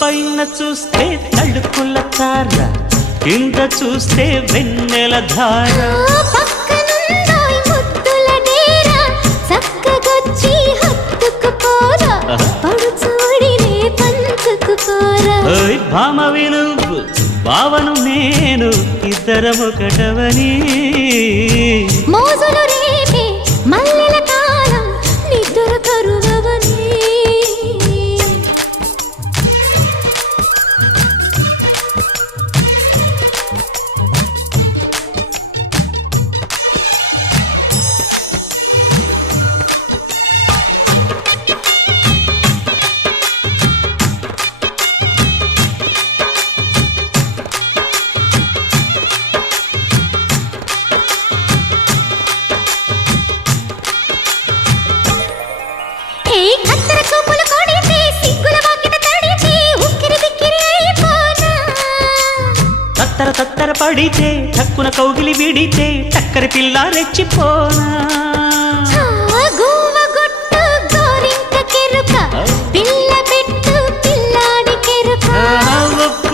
పైన చూస్తే తడుకుల తార, కింద చూస్తే వెన్నెల ధార. పక్కనుందోయ్ ముద్దుల డేరా, చక్కగొచ్చి హత్తుకుపోరా, పడు చూడినే పంచుకుపోరా. భామ విలువు భావను నేను, ఇద్దరమొకటవని. మోజులు రేపే మల్లెల కాలం, నిద్ర కరువవని. తత్తర తత్తర పడితే, తక్కున కౌగిలి విడితే, చక్కరి పిల్ల రెచ్చిపోనా.